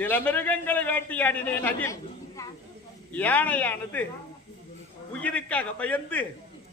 சில மிருகங்களை வேட்டையாடினேன் அதில். யானையானது உயிருக்காக பயந்து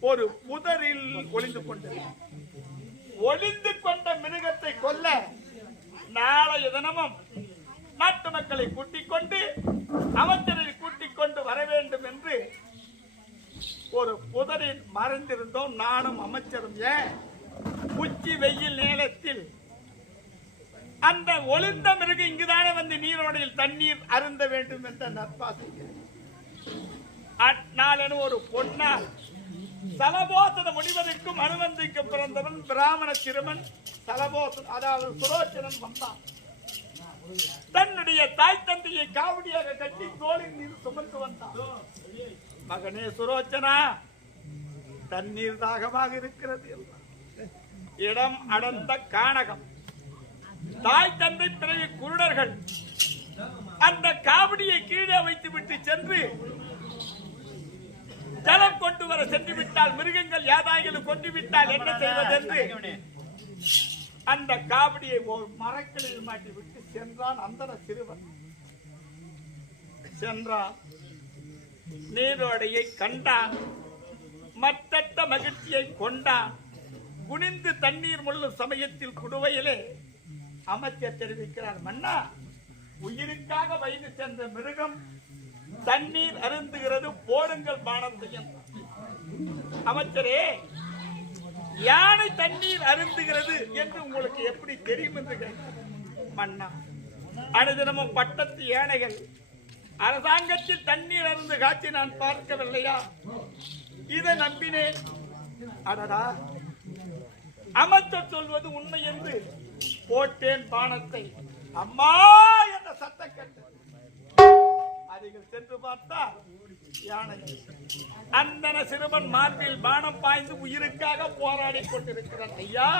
ஒரு புதரில் ஒளிந்து கொண்டது. ஒளிந்து கொண்ட மிருகத்தை கொல்ல நாளைய தினமும் நாட்டு மக்களை கூட்டிக் கொண்டு அமைச்சரை கூட்டிக் கொண்டு வர வேண்டும் என்று ஒரு புதரில் மறைந்திருந்தோம். நானும் அமைச்சரும் ஏன்? உச்சி வெயில் நேரத்தில் அந்த ஒளிந்த மிருகம் இங்குதானே வந்து நீரோடையில் தண்ணீர் அருந்த வேண்டும் என்ற நற்பாசைக்கிறேன். நாளென ஒரு பொன்னார் சலபோசன முனிவருக்கும் அனுமந்திக்கு பிறந்தவன் பிராமண சிறுவன் சலபோசன் அதாவது சுரோச்சனன் வந்தான். தன்னுடைய தாய் தந்தையை காவடியாக கட்டி தோளின் மீது சுமந்து வந்தான். மகனே சுரோச்சனா தண்ணீர் தாகமாக இருக்கிறது இடம் அடர்ந்த கானகம். தாய் தந்தை பிறகு குருடர்கள் அந்த காவடியை கீழே வைத்து விட்டு சென்று ஜலம் கொண்டு வர சென்று விட்டால் மிருகங்கள் யாதாயிலும் கொண்டு விட்டால் என்ன செய்வது என்று அந்த காவடியை ஒரு மாட்டி விட்டு சென்றான் அந்த சிறுவன். சென்றான். நீரோடையை கண்டான். மற்றற்ற மகிழ்ச்சியை கொண்டான். குனிந்து தண்ணீர் முள்ளும் சமயத்தில் குடுவையிலே அமைச்சர் தெரிவிக்கிறார். மன்னா உயிருக்காக வயது சென்ற மிருகம் தண்ணீர் அருந்துகிறது போடுங்கள் பானத்தையும். அமைச்சரே யானை தண்ணீர் அருந்துகிறது என்று உங்களுக்கு எப்படி தெரியும் என்று மன்னா அனுதினமும் பட்டத்து யானைகள் அரசாங்கத்தில் தண்ணீர் அருந்து காட்சி நான் பார்க்கவில்லையா? இதை நம்பினேன். அடடா. அமைச்சர் சொல்வது உண்மை என்று போட்டேன் பானத்தை. அம்மா என்ற சத்தம் கேட்டது? அருகில் சென்று பார்த்தா யானை. அந்தன சிறுவன் மார்பில் பானம் பாய்ந்து உயிருக்காக போராடி கொண்டிருக்கிறான். ஐயா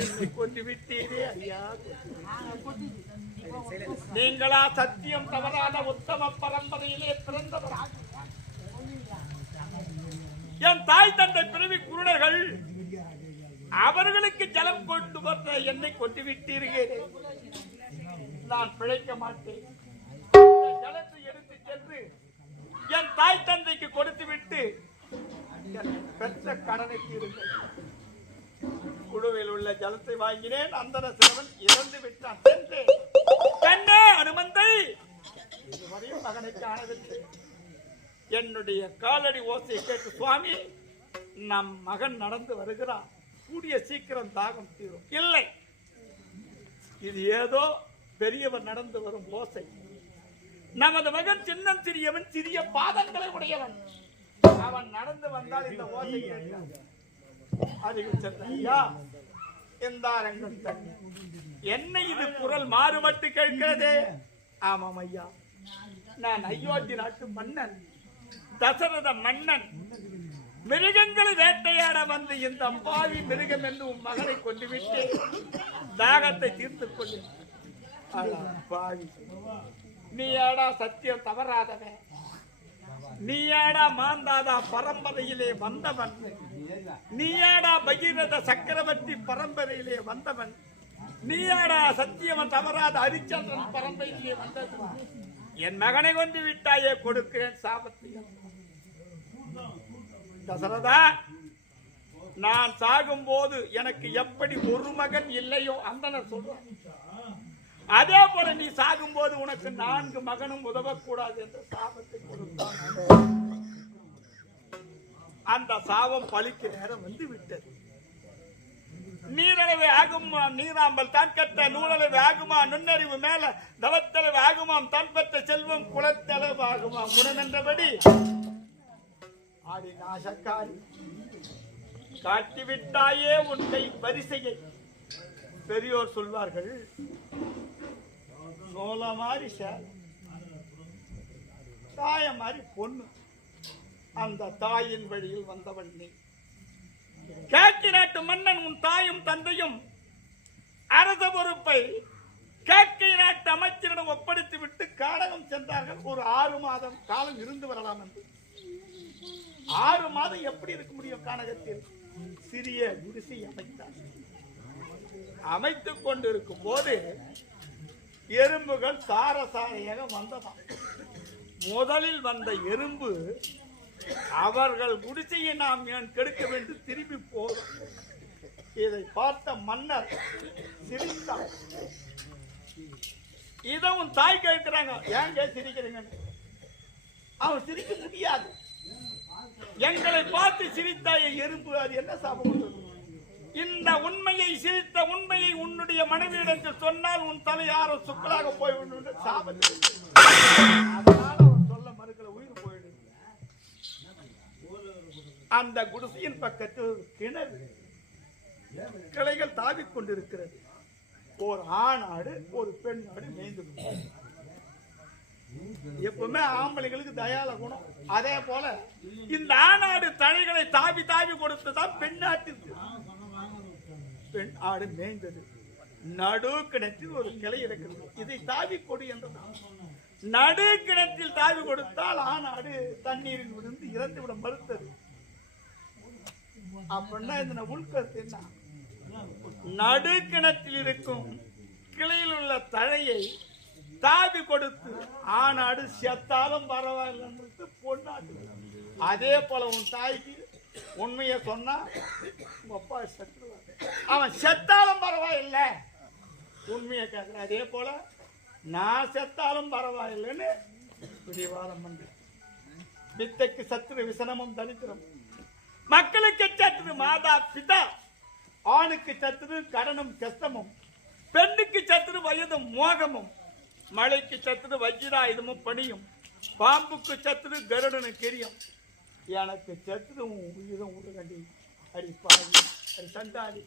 என்னை கொண்டு விட்டீரே ஐயா. நீங்களா சத்தியம் தவறாத உத்தம பரம்பரையிலே பிறந்தவராக. என் தாய் தந்தை அவர்களுக்கு ஜலம் கொண்டு வந்த என்னை கொண்டு விட்டீர்கள் நான் பிழைக்க மாட்டேன். ஜலத்தை எடுத்து சென்று என் தாய் தந்தைக்கு கொடுத்து விட்டு பெற்ற கடனை தீருங்கள் குழுவில் உள்ள ஜலத்தை வாங்கினேன். அந்த சிறுவன் இறந்து விட்டான். சென்று கண்ணே அனுமந்தை! இதுவரையும் மகனை காணவில்லை. என்னுடைய காலடி ஓசை கேட்டு சுவாமி நம் மகன் நடந்து வருகிறான். கூடிய சீக்கிரம் தாகம் தீரும். இல்லை. இது ஏதோ பெரியவர் நடந்து வரும் ஓசை. நமது மகன் சின்னம் சிறியவன் சிறிய பாதங்களை உடையவன். அவன் நடந்து வந்தால் இந்த ஓசை ஐயா எந்தாரங்கள் என்ன இது குரல் மாறுபட்டு கேட்கிறதே? ஆமாம் ஐயா. நான் அயோத்தி நாட்டு மன்னன். தசரத மன்னன். மிருகங்களை வேட்டையாட வந்து இந்த அம்பாவி மிருகம் என்று உன் மகனை கொண்டு விட்டு தாகத்தை தீர்த்துக் கொண்டு நீ நீயாடா சத்தியம் தவறாதவன். நீயாடா மாந்தாதா பரம்பரையிலே வந்தவன். நீயாடா பகீரத சக்கரவர்த்தி பரம்பரையிலே வந்தவன். நீயாடா சத்தியவன் தவறாத ஹரிச்சந்திரன் பரம்பரையிலே வந்தவன். என் மகனை கொண்டு விட்டாயே கொடுக்கிறேன் சாபத்தியம். தசரதா நான் சாகும் போது எனக்கு எப்படி ஒரு மகன் இல்லையோ அந்த சொல்றேன் அதே போல நீ சாகும் போது உனக்கு நான்கு மகனும் உதவக்கூடாது என்று சாபத்தை கொடுத்தான் அந்த சாபம் பழிக்கு நேரம் வந்து விட்டது. நீரளவு ஆகுமா நீராம்பல் தான் கட்ட நூலளவு ஆகுமா நுண்ணறிவு மேல தவத்தளவு ஆகுமாம் தன்பத்த செல்வம் குலத்தளவு ஆகுமாம். குணம் என்றபடி ஆடி நாசக்காரி காட்டிவிட்டாயே உன்னை வரிசையை பரிசையை. பெரியோர் சொல்வார்கள் சோள மாதிரி சேலை தாய மாதிரி பொண்ணு. அந்த தாயின் வழியில் வந்தவள் நீ. கேட்கி நாட்டு மன்னன் உன் தாயும் தந்தையும் அரச பொறுப்பை கேட்கை நாட்டு அமைச்சரிடம் ஒப்படைத்து விட்டு காடகம் சென்றார்கள். ஒரு ஆறு மாதம் காலம் இருந்து வரலாம் என்று. ஆறு மாதம் எப்படி இருக்க முடியும் கானகத்தில்? சிறிய குடிசை அமைத்தார். அமைத்துக் கொண்டிருக்கும் போது எறும்புகள் சார சாரையாக வந்ததாம். முதலில் வந்த எறும்பு அவர்கள் குடிசையை நாம் ஏன் கெடுக்க வேண்டும்? திரும்பி போதும் இதை பார்த்த மன்னர் சிரித்தார். இதை உன் தாய் கேட்கிறாங்க. கே சிரிக்கிறீங்கன்னு அவன் சிரிக்க முடியாது. எங்களை பார்த்து சிரித்தாய எறும்பு அது என்ன சாபம் இந்த உண்மையை சிரித்த உண்மையை உன்னுடைய மனைவியிடத்தில் சொன்னால் உன் தலை யாரோ சுக்கலாக போய்விடும் சாபம் அதனால அவன் சொல்ல மறுக்கல உயிர் போயிடுது. அந்த குடிசையின் பக்கத்தில் கிணறு கிளைகள் தாவிக் கொண்டிருக்கிறது. ஒரு ஆணாடு ஒரு பெண் ஆடு மேய்ந்து எப்பவுமே ஆம்பளைகளுக்கு தயால குணம். அதே போல இந்த ஆணாடு தழைகளை தாவி தாவி கொடுத்ததான் பெண்ணாட்டிற்கு பெண் ஆடு மேய்ந்தது. நடு கிணற்றில் ஒரு கிளை இருக்கிறது. இதை தாவி கொடு என்றது நடு கிணற்றில் தாவி கொடுத்தால் ஆணாடு தண்ணீரில் விழுந்து இறந்து விட மறுத்தது. அப்படின்னா இந்த உள்கருத்து என்ன? நடு கிணற்றில் இருக்கும் கிளையில் உள்ள தழையை தாவி கொடுத்து ஆனாடு செத்தாலும் பரவாயில்லைன்றது பொண்ணாடு அதே போல உன் தாய்க்கு உண்மையை சொன்னா உங்க அப்பா செத்துருவாங்க அவன் செத்தாலும் பரவாயில்லை. உண்மையை கேட்கிற அதே போல நான் செத்தாலும் பரவாயில்லைன்னு பிடிவாதம் பண்றேன். வித்தைக்கு சத்துரு விசனமும் தரித்திரம். மக்களுக்கு சத்துரு மாதா பிதா. ஆணுக்கு சத்துரு கடனும் கஷ்டமும். பெண்ணுக்கு சத்துரு வயதும் மோகமும். மலைக்கு சத்துது வஜ்ராயுதமும் பணியும். பாம்புக்கு சத்துது கருடனு கிரியம். எனக்கு சத்துது உயிரும் உருகண்டி அடி பாடி அடி சண்டாடி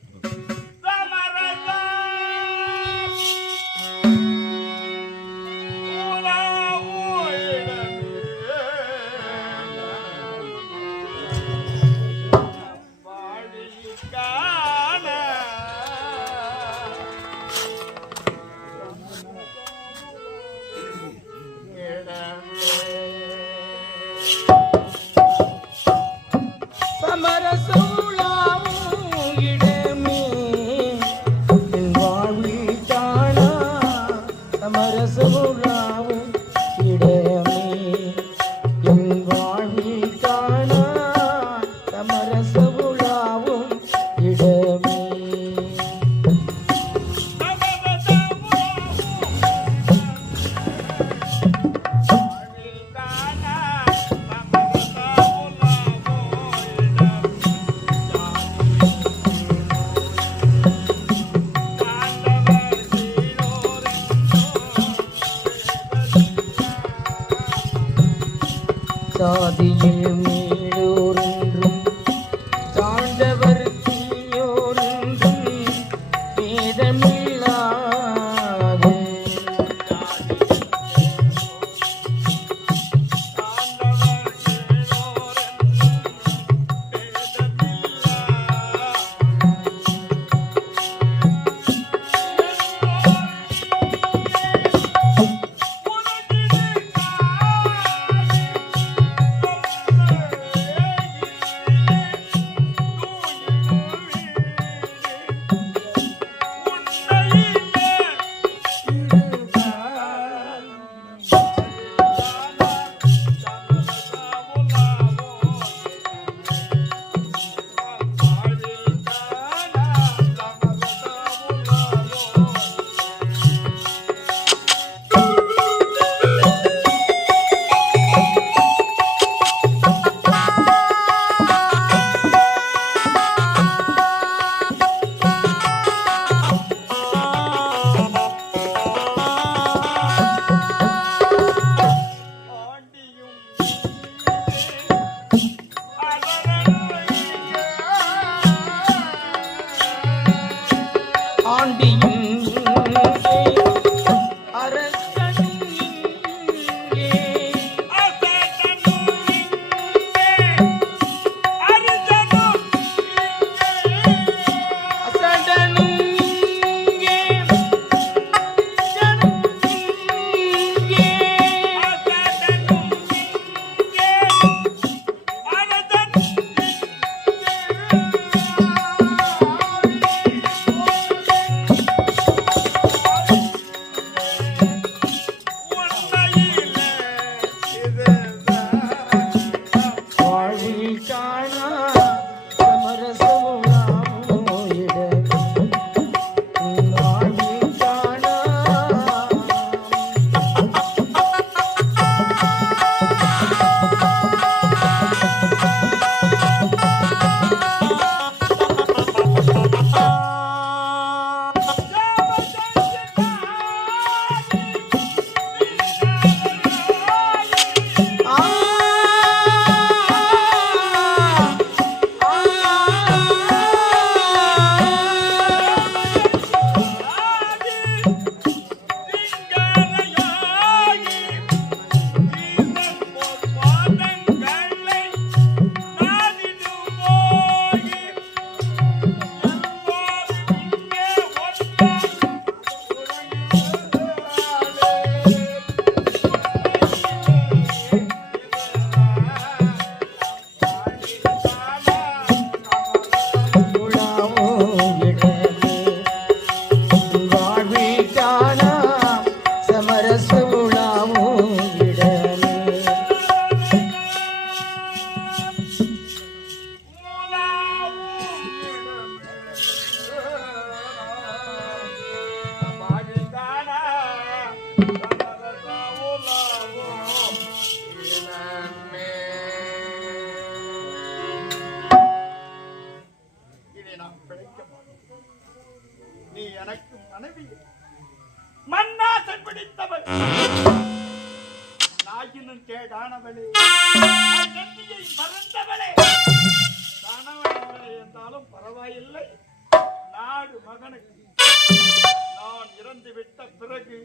பிறகு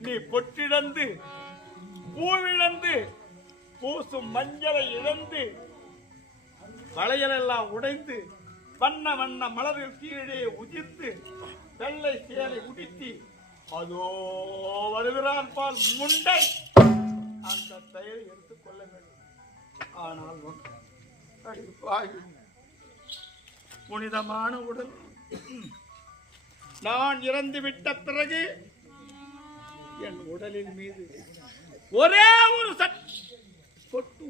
நீ பொற்றிழந்து பூவிழந்து பூசும் மஞ்சளை இழந்து வளையலெல்லாம் உடைந்து வண்ண வண்ண மலர்கள் கீழே உதிர்த்து வெள்ளை சேலை உடுத்தி அதோ வருகிறான் பால் முண்டை! அந்த தயிரை எடுத்துக் கொள்ள வேண்டும். ஆனால் ஒன்று, புனிதமான உடல் நான் இறந்து விட்ட பிறகு என் உடலின் மீது ஒரே ஒரு சொட்டு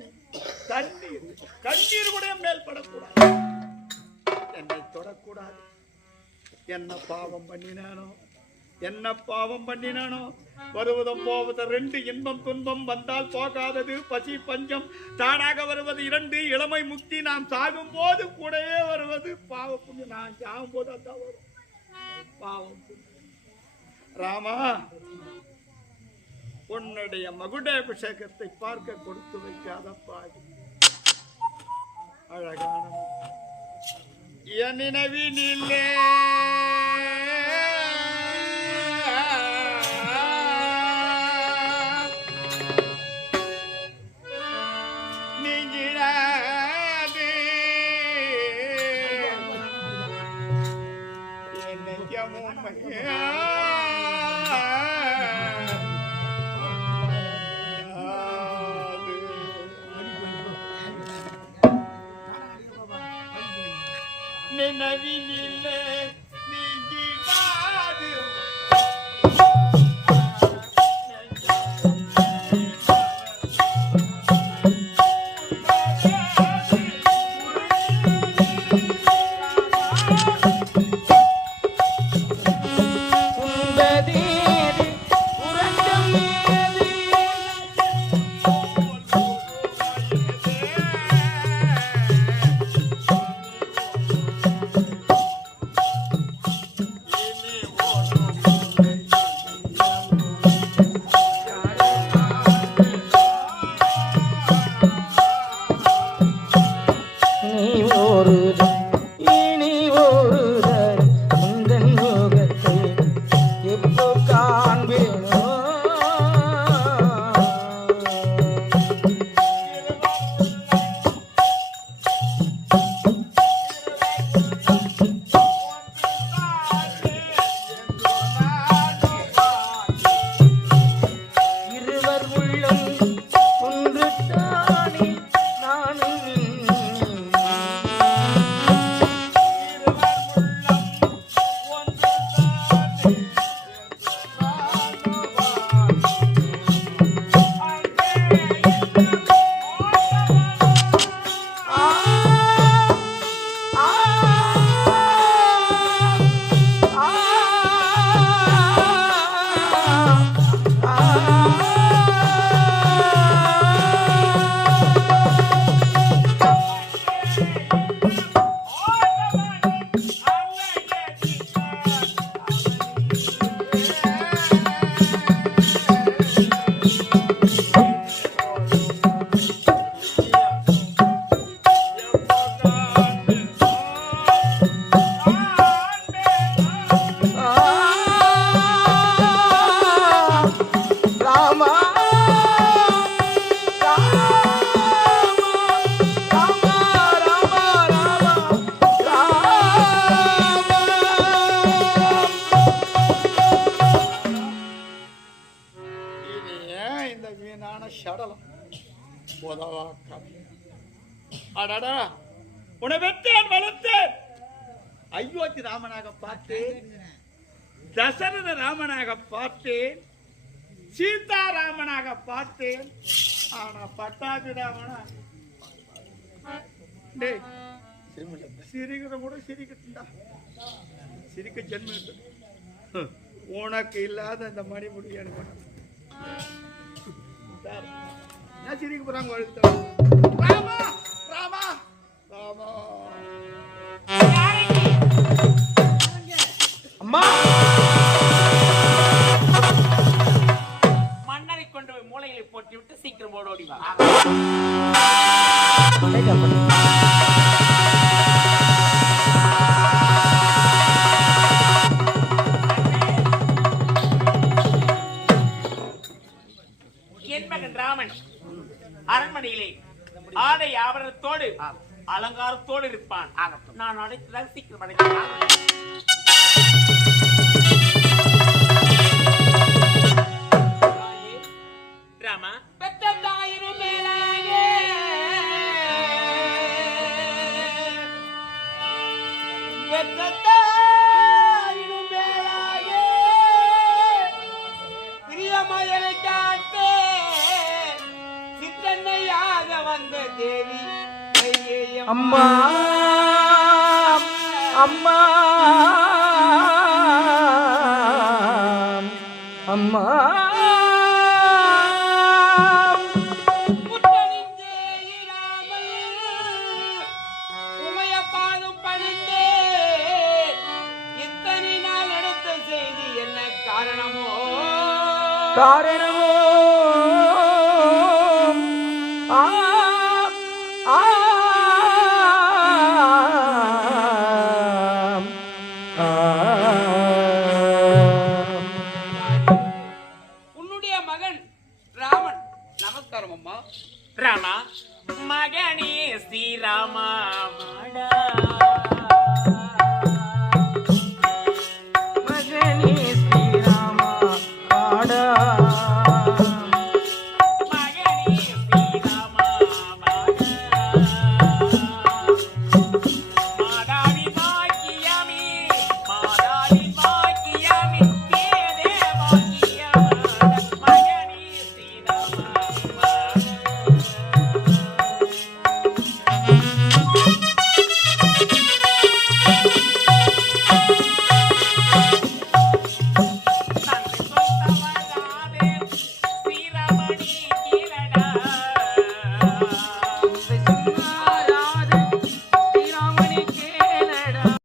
தண்ணீர். கண்ணீர் கூட என் மேல் படக்கூடாது. என்னை தொடக்கூடாது. என்ன பாவம் பண்ணினானோ என்ன பாவம் பண்ணினானோ வருவதும் போவதும் ரெண்டு இன்பம் துன்பம் வந்தால் போகாதது பசி பஞ்சம். தானாக வருவது இரண்டு இளமை முக்தி நாம் சாகும் போது கூடவே வருவது பாவ புண்ணியம். நான் சாகும் போது அதான் வரும். பாவம். ராமா உன்னுடைய மகுடாபிஷேகத்தை பார்க்க கொடுத்து வைக்காத பாவி அழகான என் நினைவினிலே அயோத்தி ராமனாக பார்த்தேன். தசரத ராமனாக பார்த்தேன். சீதா ராமனாக பார்த்தேன். ஆனா பட்டாபி ராமனா? சிரிக்கிற கூட சிரிக்கட்டும்டா. சிரிக்க ஜென்மம் உனக்கு இல்லாத இந்த மணிமுடி எனக்கு நான் சிரிக்க போறாங்க அழுத்தம். ராமா ராமா. மன்னரை கொண்டு போய் மூளையில போட்டு விட்டு சீக்கிரம் ஓடோடி அரண்மனையிலே ஆடை ஆபரணத்தோடு அலங்காரத்தோடு இருப்பான். நான் அடைத்ததாக சீக்கிரம் அடைத்தான் பெற்ற தாயினும் மேலாக பிரியமயனை காத்து சித்தன்னையாக வந்த தேவி அம்மா அம்மா அம்மா. കാരണമോ? കാരണമോ? ആ.